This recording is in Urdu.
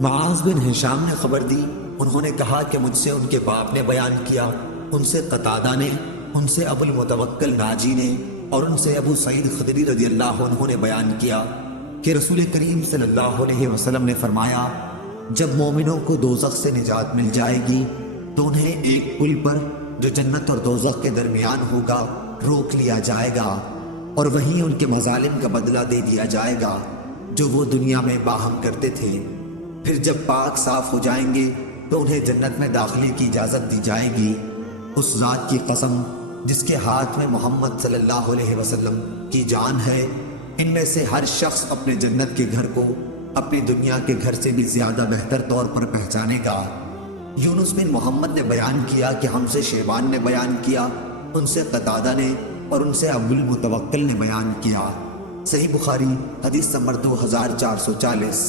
معاذ بن ہشام نے خبر دی، انہوں نے کہا کہ مجھ سے ان کے باپ نے بیان کیا، ان سے قتادہ نے، ان سے ابو المتوکل ناجی نے، اور ان سے ابو سعید خدری رضی اللہ عنہ نے بیان کیا کہ رسول کریم صلی اللہ علیہ وسلم نے فرمایا، جب مومنوں کو دوزخ سے نجات مل جائے گی تو انہیں ایک پل پر جو جنت اور دوزخ کے درمیان ہوگا روک لیا جائے گا، اور وہیں ان کے مظالم کا بدلہ دے دیا جائے گا جو وہ دنیا میں باہم کرتے تھے۔ پھر جب پاک صاف ہو جائیں گے تو انہیں جنت میں داخلے کی اجازت دی جائے گی۔ اس ذات کی قسم جس کے ہاتھ میں محمد صلی اللہ علیہ وسلم کی جان ہے، ان میں سے ہر شخص اپنے جنت کے گھر کو اپنی دنیا کے گھر سے بھی زیادہ بہتر طور پر پہچانے گا۔ یونس بن محمد نے بیان کیا کہ ہم سے شیبان نے بیان کیا، ان سے قتادہ نے، اور ان سے ابو المتوکل نے بیان کیا۔ صحیح بخاری حدیث نمبر 2440۔